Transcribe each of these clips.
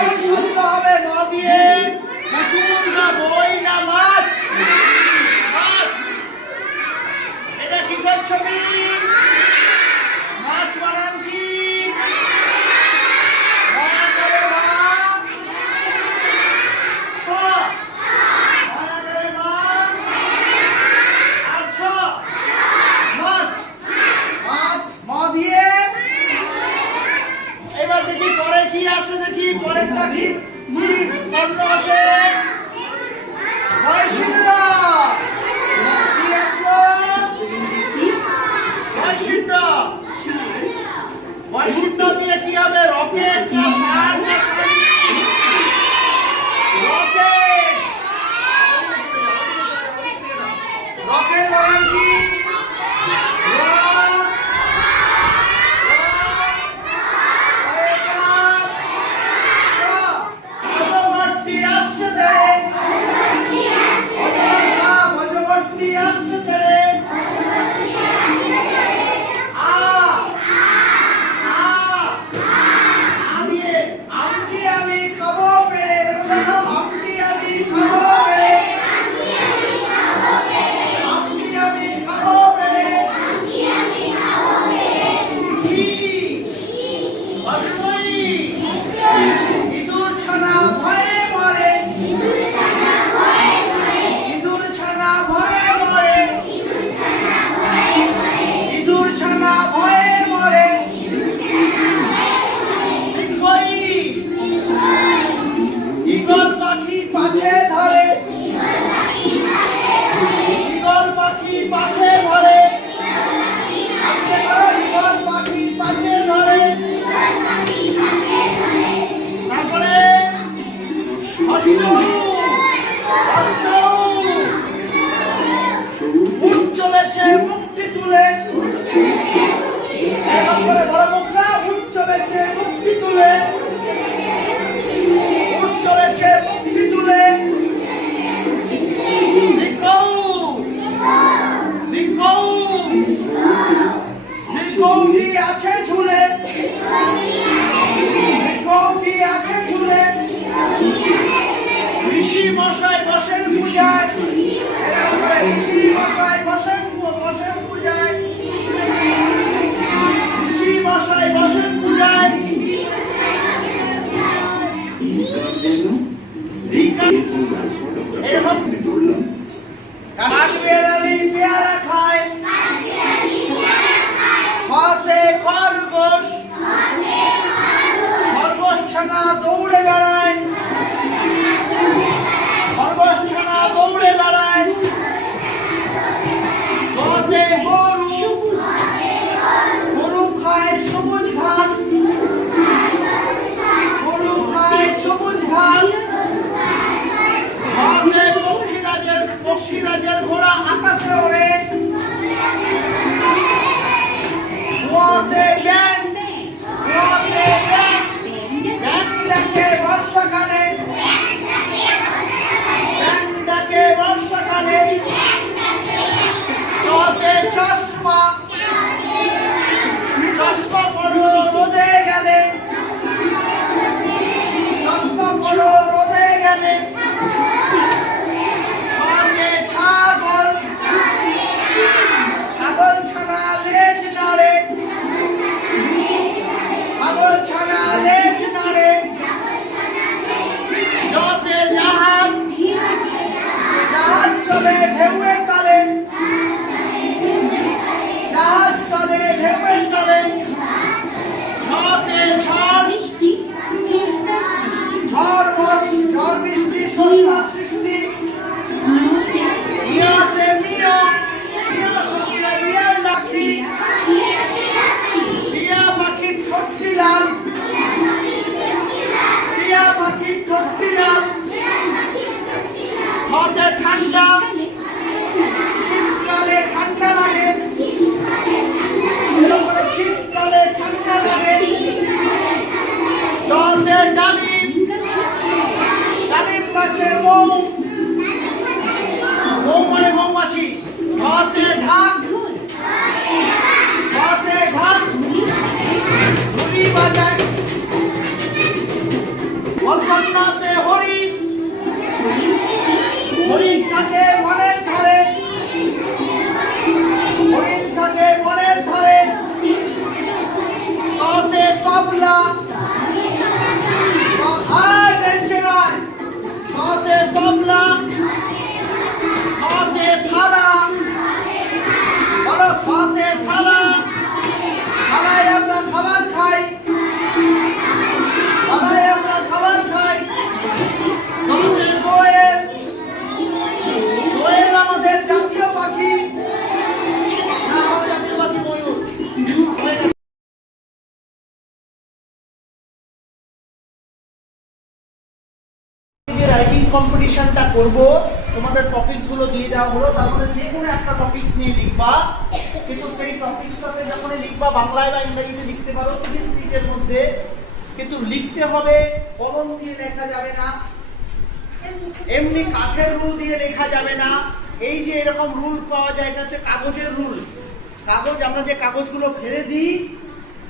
কোন শব্দ হবে ন দিয়ে? পুতুল না বই না মাছ? এটা কিসের ছবি? মাছ বানান কি? এবার দেখি পরে কি আসে, দেখি পরেরটা কি বর্ণ আসে। বয়সিন্দ্র কি আসলো? বয়সিন্দ্র, বয়সিন্দ্র দিয়ে কি হবে? রকেট না সার না শাড়ি? রকেট। রকেট বানান কি? চলেছে মুক্তি তুলে, বড় মুখ না, উঠ চলেছে মুক্তি তুলে, উঠ চলেছে মুক্তি তুলে। দীর্ঘটি আছে ঝুলে, দীর্ঘটি আছে ঝুলে। ঋষি মশাই বসেন পূজায়, ঋষি মশাই বসেন পূজায়, ঋষি মশাই বসেন পূজায়। কাঠবিড়ালি পেয়ারা খায়, খতে খরগোশ, খরগোশ ছানা দৌড়ে বেড়ায়, খরগোশ ছানা দৌড়ে বেড়ায়। খতে গরু, গরু খায় সবুজ ঘাস, গরু খায় সবুজ ঘাস। খতে পক্ষীরাজের ঘোড়া আকাশে ওড়ে, বর্ষাকালে, বর্ষাকালে। চশমা, চশমা পড়ো রোদে গেলে, চশমা পড়ো রোদে গেলে। ছাগল, ছাগল ছানা লেজ নাড়ে, ছাগল ছানা লেজ নাড়ে। জতে জাহাজ, জাহাজ চলে ঢেউয়ে তালে, জাহাজ চলে ঢেউয়ে তালে। ঝড়ে ঝড়, ঝড় ঝড় বৃষ্টি স্রষ্টার সৃষ্টি। মিয়াতে মিয়া, মিয়া সঙ্গে মিয়ার ডাকি, টিয়া পাখির ঠোঁটটি লাল, টিয়া পাখির ঠোঁটটি লাল। হতে ঠান্ডা, শীতকালে ঠান্ডা লাগে, শীতকালে ঠান্ডা লাগে। দশের ডালিম, ডালিম গাছের মৌ, মৌ মানে মৌমাছি। হতে ঢাক, হতে ঢাক, ধুলি বাজায়। কম্পিটিশনটা করব, তোমাদের টপিকসগুলো দিয়ে দেওয়া হলো, তার মধ্যে যে কোনো একটা টপিকস নিয়ে লিখবা, কিন্তু সেই টপিকসটাতে যখন লিখবা বাংলায় বা ইংরেজিতে লিখতে পারো 30 মিনিটের মধ্যে, কিন্তু লিখতে হবে কলম দিয়ে লেখা যাবে না, এমনি কাঠের রুল দিয়ে লেখা যাবে না। এই যে এরকম রুল পাওয়া যায়, এটা হচ্ছে কাগজের রুল। কাগজ, আমরা যে কাগজগুলো ফেলে দিই,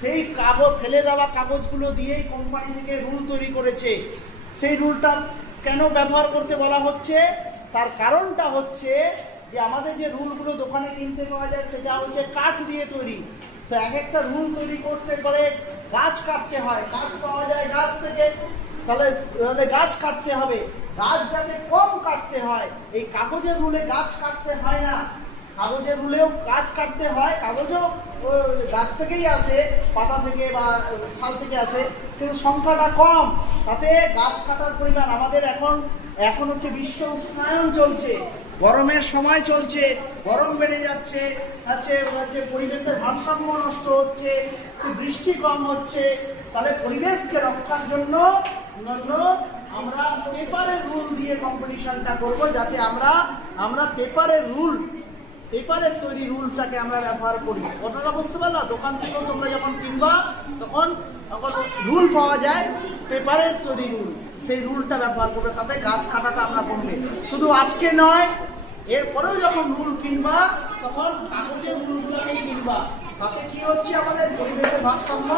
সেই কাগজ ফেলে দেওয়া কাগজগুলো দিয়েই কোম্পানি থেকে রুল তৈরি করেছে। সেই রুলটা কেন ব্যবহার করতে বলা হচ্ছে, তার কারণটা হচ্ছে যে আমাদের যে রুলগুলো দোকানে কিনতে পাওয়া যায় সেটা হচ্ছে কাঠ দিয়ে তৈরি। তো এক একটা রুল তৈরি করতে গেলে গাছ কাটতে হয়, কাঠ পাওয়া যায় গাছ থেকে, তাহলে গাছ কাটতে হবে, গাছ যাতে কম কাটতে হয়। এই কাগজের রুলে গাছ কাটতে হয় না, কাগজের রুলেও গাছ কাটতে হয়, কাগজও গাছ থেকেই আসে, পাতা থেকে বা ছাল থেকে আসে, কিন্তু সংখ্যাটা কম, তাতে গাছ কাটার পরিমাণ আমাদের এখন হচ্ছে বিশ্ব উষ্ণায়ন চলছে, গরমের সময় চলছে, গরম বেড়ে যাচ্ছে, হচ্ছে পরিবেশের ভারসাম্য নষ্ট হচ্ছে, বৃষ্টি কম হচ্ছে। তাহলে পরিবেশকে রক্ষার জন্য আমরা পেপারের রুল দিয়ে কম্পিটিশনটা করব, যাতে আমরা পেপারের তৈরি রুলটাকে আমরা ব্যবহার করি। ঘটনাটা বুঝতে পারলা? দোকান থেকেও তোমরা যখন কিনবা তখন রুল পাওয়া যায়, পেপারের তৈরি রুল, সেই রুলটা ব্যবহার করবে, তাতে গাছ কাটাটা আমরা কমবে। শুধু আজকে নয়, এরপরেও যখন রুল কিনবা তখন কাগজের রুলগুলোকেই কিনবা, তাতে কি হচ্ছে, আমাদের পরিবেশের ভারসাম্য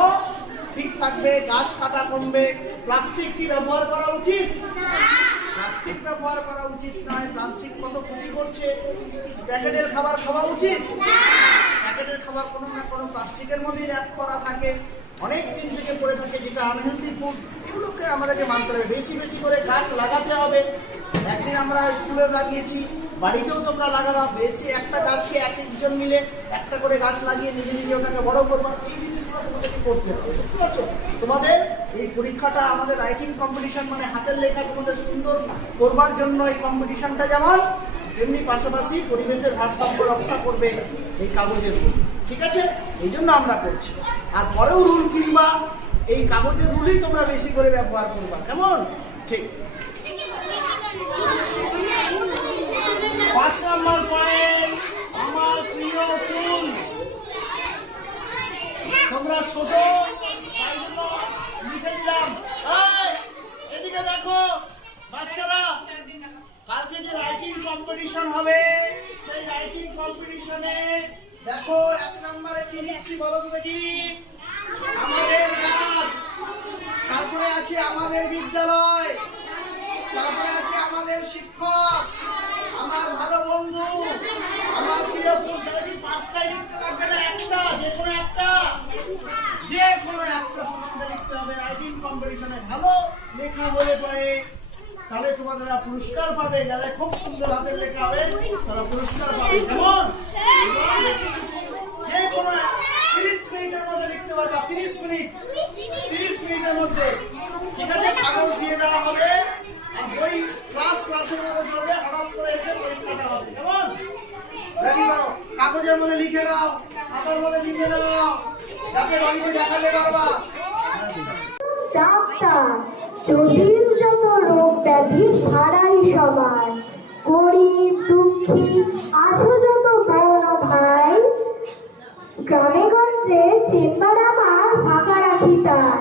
ঠিক থাকবে, গাছ কাটা কমবে। প্লাস্টিক কি ব্যবহার করা উচিত? প্লাস্টিক ব্যবহার করা উচিত নয়, প্লাস্টিক কত ক্ষতি করছে। প্যাকেটের খাবার খাওয়া উচিত? প্যাকেটের খাবার কোনো না কোনো প্লাস্টিকের মধ্যেই র্যাপ করা থাকে, অনেক দিন থেকে পড়ে থাকে, যেটা আনহেলদি ফুড। এগুলোকে আমাদেরকে মানতে হবে, বেশি বেশি করে গাছ লাগাতে হবে। একদিন আমরা স্কুলে লাগিয়েছি, বাড়িতেও তোমরা লাগাবা, বেশি একটা গাছকে একজন মিলে একটা করে গাছ লাগিয়ে নিজে নিজে ওটাকে বড় করবা। এই জিনিসগুলো তোমাদেরকে করতে হবে, বুঝতে পারছো? তোমাদের এই পরীক্ষাটা আমাদের রাইটিং কম্পিটিশন, মানে হাতের লেখা তোমাদের সুন্দর করবার জন্য এই কম্পিটিশনটা, যেমন তেমনি পাশাপাশি পরিবেশের ভারসাম্য রক্ষা করবে এই কাগজের রুল, ঠিক আছে? এই জন্য আমরা করছি। আর পরেও রুল কিনবা, এই কাগজের রুলই তোমরা বেশি করে ব্যবহার করবা, কেমন? ঠিক। 5 নম্বর পয়েন্ট, আমার প্রিয় ফুল। তোমরা ছোট, লিখে দিলাম। এদিকে দেখো বাচ্চারা, কালকে যে রাইটিং কম্পিটিশন হবে, সেই রাইটিং কম্পিটিশনে দেখো 1 নম্বরে কি লিখছি বলো তো দেখি? আমাদের গাছ, তারপরে আছে আমাদের বিদ্যালয়, তারপরে আছে আমাদের শিক্ষক, আমার ভালো বন্ধু, আমার প্রিয় ফুল। 5টাই লিখতে লাগবে না, একটা, যে কোনো একটা সম্বন্ধে লিখতে হবে। রাইটিং কম্পিটিশনে ভালো লেখা হলে পরে তাহলে তোমাদের পুরস্কার পাবে, যারা খুব সুন্দর হাতের লেখা হবে তারা পুরস্কার পাবে, কেমন? যে কোনো 30 মিনিটের মধ্যে লিখতে পারবা, 30 মিনিটের মধ্যে, ঠিক আছে? কাগজ দিয়ে দেওয়া হবে, আর বই ক্লাসের মধ্যে চলবে, হঠাৎ করে এসে পরীক্ষাটা হবে, কেমন? রেডি করো, কাগজের মধ্যে লিখে নাও, খাতার মধ্যে লিখে নাও, যাতে বাড়িতে দেখাতে পারবা। ডাক্তার, জটিল যত রোগ ব্যাধি সারাই সবার, গরিব দুঃখী আছো যত বোন ভাই, গ্রামে গঞ্জে চেম্বার আমার ফাঁকা রাখি তাই।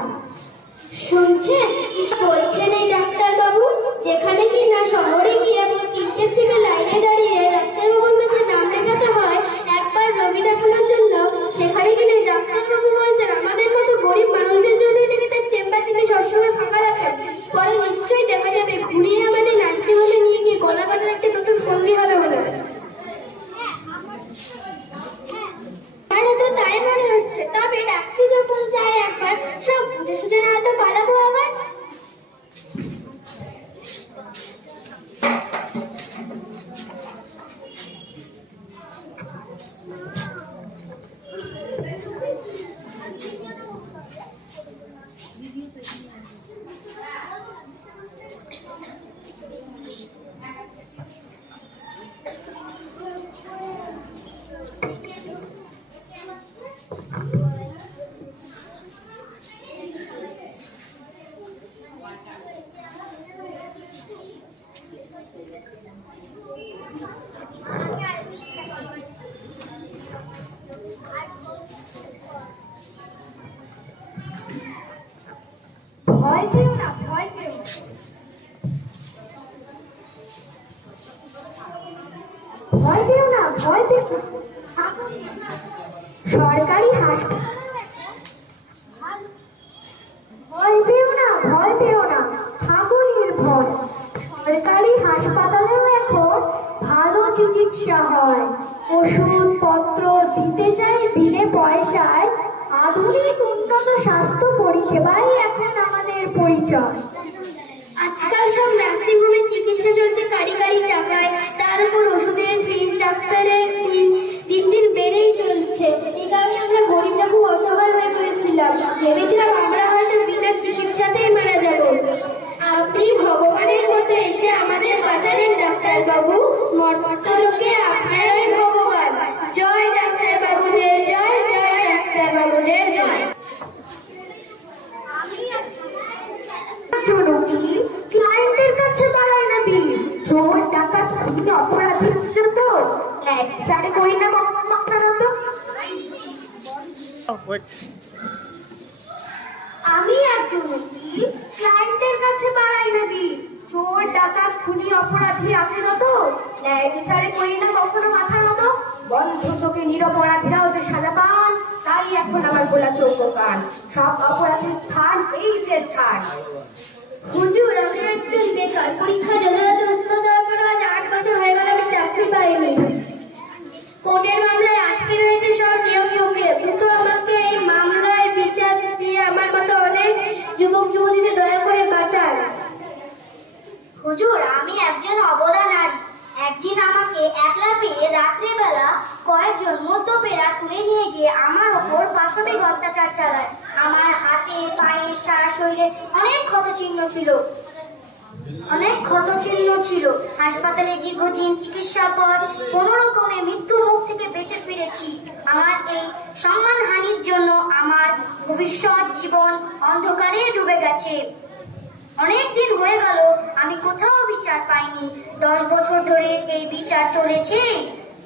শুনছেন কি বলছেন এই ডাক্তার বাবু? যেখানে কি না শহরে গিয়ে 3টের থেকে লাইনে দাঁড়িয়ে ডাক্তারবাবুর কাছে নাম লেখাতে হয় একবার রোগী দেখানোর জন্য, সেখানে কিনে ডাক্তারবাবু বলছেন আমাদের মতো গরিব মানুষদের জন্য নাকি তার চেম্বার তিনি সবসময় ফাঁকা রাখেন। পরে নিশ্চয়ই দেখা যাবে ঘুরিয়ে আমাদের নার্সিংহোমে নিয়ে গিয়ে গলা কাটার একটা নতুন সঙ্গী হবে হলো। আমারও তো তাই মনে হচ্ছে, তবে ডাকছি যখন যাই একবার, সব বুঝে সুঝে না হয়তো পালাবো আবার। ভয় পেও সরকারি হাসপাতাল, ভয় পেও না, থাকো নির্ভয়। সরকারি হাসপাতালেও এখন ভালো চিকিৎসা হয়, ওষুধপত্র দিতে চাই বিনে পয়সায়। আধুনিক উন্নত স্বাস্থ্য পরিষেবাই এখন আমাদের পরিচয়। আজকাল সব নার্সিংহোমে চিকিৎসা চলছে কারি টাকায়, তার উপর ওষুধের ফিস, ডাক্তারের ফিস দিন দিন বেড়েই চলছে। এই কারণে আমরা গরিবরা খুব অসহায় হয়ে পড়েছিলাম, ভেবেছিলাম আমরা হয়তো বিনা চিকিৎসাতেই মারা যাব। আপনি ভগবানের মতো এসে আমাদের বাঁচালেন ডাক্তারবাবু, মর্তলোকে আপনারাই ভগবান। জয় ডাক্তারবাবুদের জয়, জয় ডাক্তারবাবুদের জয়। ক্লায়েন্টের কাছে বাড়ায় না বিল, চোর ডাকাত খুনি অপরাধী তো এক চারে করি না মক্কানত। আমি একজন উকিল, ক্লায়েন্টের কাছে বাড়াই না বিল, চোর ডাকাত খুনি অপরাধী আছে না তো ন্যায় বিচারে করি না কখনো মাথা নত। বন্ধ চোখে নিরপরাধীরাও যে সাজা পান, তাই এখন আমার গোলা চৌকো কান, সব অপরাধীর স্থান এই জেলখান। হুজুর, আমি একজন বেকার, পরীক্ষা যথাযথ উত্তর দেওয়ার পর আজ 8 বছর হয়ে গেল আমি চাকরি পাইনি। কোর্টের মামলায় আটকে রয়েছে সব নিয়ম প্রক্রিয়া, কিন্তু আমাকে এই মামলায় বিচার দিয়ে আমার মতো অনেক যুবক যুবতীদের দয়া করে বাঁচান। হুজুর, আমি একজন অবলা নারী। একদিন আমাকে একলা পেয়ে রাত্রেবেলা কয়েকজন মদ্যপেরা তুলে নিয়ে গিয়ে আমার ওপর পাশবিক অত্যাচার চালায়। আমার হাতে পায়ে সারা শরীরে অনেক ক্ষতচিহ্ন ছিল। হাসপাতালে দীর্ঘদিন চিকিৎসার পর কোনো রকমে মৃত্যুর মুখ থেকে বেঁচে ফিরেছি। আমার এই সম্মানহানির জন্য আমার ভবিষ্যৎ জীবন অন্ধকারে ডুবে গেছে। অনেক দিন হয়ে গেল আমি কোথাও বিচার পাইনি। 10 বছর ধরে এই বিচার চলেছে।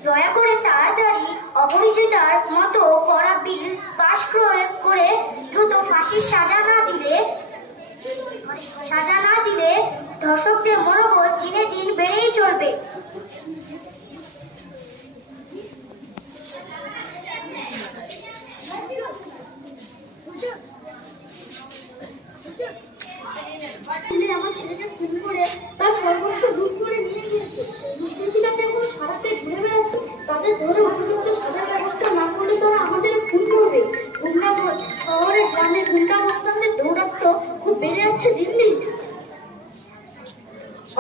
দয়া করে তাড়াতাড়ি অপরাজিতার মতো কড়া বিল পাশ করে দ্রুত ফাঁসির সাজা না দিলে ধর্ষকদের মনোবল দিনে দিন বেড়েই চলবে। আমার ছেলেকে খুন করে তার সর্বস্ব দূর করে নিয়ে গিয়েছে। দুষ্কৃতীরা যেগুলো ছাড়াতে ঘুরে বেড়াতো, তাদের ধরে উপযুক্ত সাজার ব্যবস্থা না করলে তারা আমাদের খুন করবে। শহরে গ্রামে গুন্ডা মস্তানদের দৌরাত্ম্য খুব বেড়ে যাচ্ছে দিন দিন।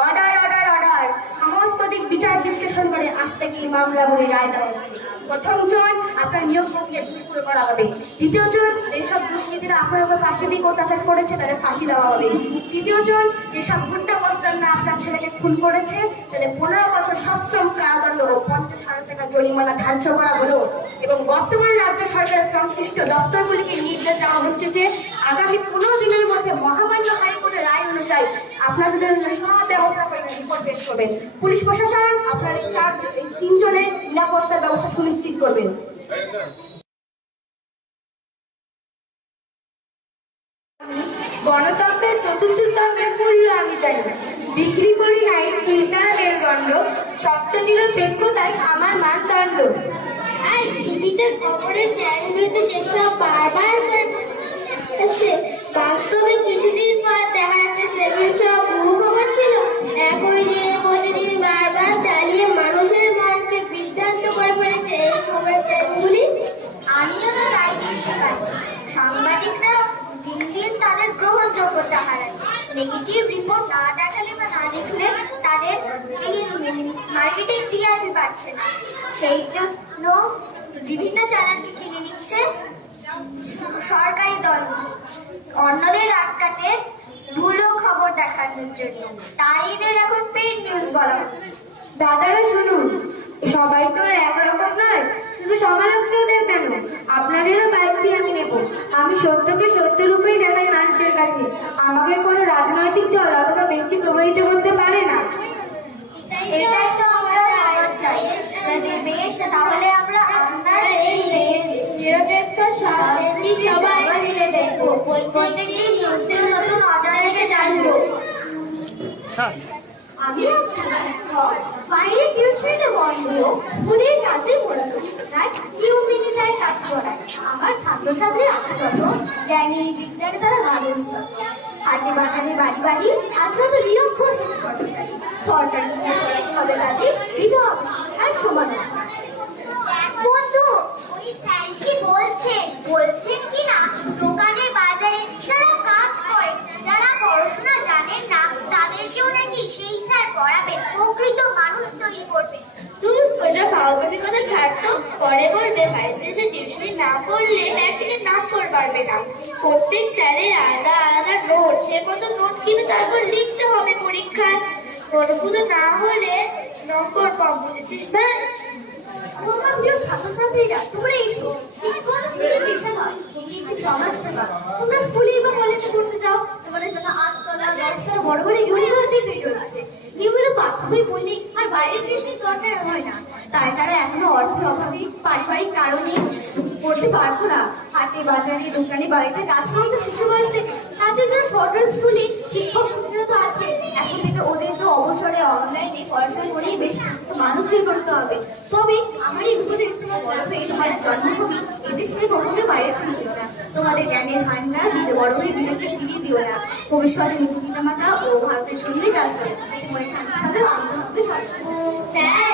অর্ডার অর্ডার অর্ডার, সমস্ত দিক বিচার বিশ্লেষণ করে আজ থেকে মামলা বলে রায় দেওয়া হচ্ছে। প্রথম জন, আপনার নিয়োগ প্রক্রিয়া দুষ্প্রয়োগ করা হবে। দ্বিতীয় জন, যেসব দুষ্কৃতীরা আপনার উপর পাশবিক অত্যাচার করেছে তাদের ফাঁসি দেওয়া হবে। তৃতীয় জন, যেসব গুন্ডা মস্তানরা আপনার ছেলেকে খুন করেছে তাদের 15 বছর সশ্রম কারাদণ্ড ও 50,000 টাকা জরিমানা ধার্য করা হলো। এবং বর্তমান রাজ্য সরকারের সংশ্লিষ্ট দপ্তরগুলিকে নির্দেশ দেওয়া হচ্ছে যে আগামী 15 দিনের মধ্যে মহামান্য হাইকোর্টের রায় অনুযায়ী আপনাদের জন্য সব ব্যবস্থা করে রিপোর্ট পেশ করবেন। পুলিশ প্রশাসন আপনার এই 3 জনের নিরাপত্তার ব্যবস্থা সুনিশ্চিত করবেন। গণতন্ত্রের চতুর্থ স্তম্ভের মূল্য আমি জানি, বিক্রি করি নাই শিরদাঁড়া মেরুদণ্ড, স্বচ্ছ নিরপেক্ষতাই আমার মানদণ্ড। এই টিভিতে খবরের চ্যানেলগুলিতে যেসব বারবার হচ্ছে, বাস্তবে কিছুদিন পর দেখা যাচ্ছে সেগুলো সব ভুয়ো খবর ছিল। একই যে প্রতিদিন বারবার চালিয়ে মানুষের মনকে বিভ্রান্ত করে ফেলেছে এই খবরের চ্যানেলগুলি। আমিও তো তাই দেখতে পাচ্ছি। সাংবাদিকরা দিন দিন তাদের গ্রহণযোগ্যতা হারাচ্ছে। নেগেটিভ রিপোর্ট না দেখালে বা না দেখলে তাদের মার্কেটিং টিআরপি পাচ্ছে না। সেই জন্য বিভিন্ন চ্যানেলকে কিনে নিচ্ছে সরকারি দল, অন্যদের আটকাতে ধুলো খবর দেখানোর জন্য। তাই এদের এখন পেইড নিউজ বলা হচ্ছে। দাদারা শুনুন, সবাই তো আর একরকম নয়, শুধু সমালোচকদের কেন, আপনাদেরও বাইকটি আমি নেব। আমি সত্যকে সত্য রূপেই দেখাই মানুষের কাছে। আমাকে কোনো রাজনৈতিক দল অথবা ব্যক্তি প্রভাবিত করতে পারে না। এটাই তো আমরা চাই। বেশ, তাহলে আমরা আপনার এই নিরপেক্ষ সত্যি সবাই মিলে দেখবো, প্রত্যেকদিন নতুন নতুন অজানাকে জানবো। আমি একজন শিক্ষক, বাইরের টিউশনে বন্ধ, স্কুলের কাছে মনোযোগ তাই কেউ মিনি তাই কাজ করায়। আমার ছাত্রছাত্রী আছে যত, জ্ঞানী বিজ্ঞানে তারা মানুষ তত। হাটে বাজারে বাড়ি বাড়ি আছে হয়তো নিরক্ষর শিক্ষক কর্মচারী। সরকারি স্কুলে পড়াতে হবে তাদের, দিতে হবে শিক্ষার সমান অধিকার। এক বন্ধু ওই স্যার কি বলছেন কি না দোকানে বাজারে যারা কাজ করে, যারা পড়াশোনা জানেন না তাদেরকেও নাকি সেই স্যার পড়াবেন, প্রকৃত মানুষ তৈরি করবে। তুই ওসব ফাউকামি কথা ছাড়তো, পরে বলবে বাড়িতে এসে টিউশনি না পড়লে প্র্যাকটিক্যাল নাম্বার পারবে না। প্রত্যেক স্যারের আলাদা আলাদা নোট, সে মতো নোট কিনে তারপর লিখতে হবে পরীক্ষায়। নোটগুলো না হলে নম্বর কম, বুঝেছিস ভাই? আমার প্রিয় ছাত্রছাত্রীরা, তোমরা এসো। শিক্ষা শুধু বিষয় নয়, কিন্তু সমাজ সেবা। তোমরা স্কুলে বা কলেজে পড়তে যাও, তোমাদের জন্য 8তলা 10তলা বড় বড় ইউনিভার্সিটি তৈরি হচ্ছে। নিয়মিত পাঠ্যবই পড়লে আর বাইরের টিউশনের দরকার হয় না। তাই যারা এখনো অর্থের অভাবে পারিবারিক কারণে পড়তে পারছো না, হাটে বাজারে দোকানে বাড়িতে কাজ করছো শিশু বয়স থেকে, তাদের জন্য সরকারি স্কুলে শিক্ষক শিক্ষিত আছে। এখন থেকে ওদের তো অবসরে অনলাইনে পড়াশোনা করেই বেশি মানুষ বের করতে হবে। তবে আমার এই উপদেশ তোমার বড় হয়ে তোমাদের জন্মভূমি এদের সাথে কখনো বাইরে ছিল না। তোমাদের জ্ঞানের ভান্ডার বড় হয়ে বিদেশকে ফিরিয়ে দিও না। ভবিষ্যতে নিজের পিতা মাতা ও ভারতের জন্যই কাজ করে। এতে মনে শান্তি পাবে, আমি তোমাকে স্যার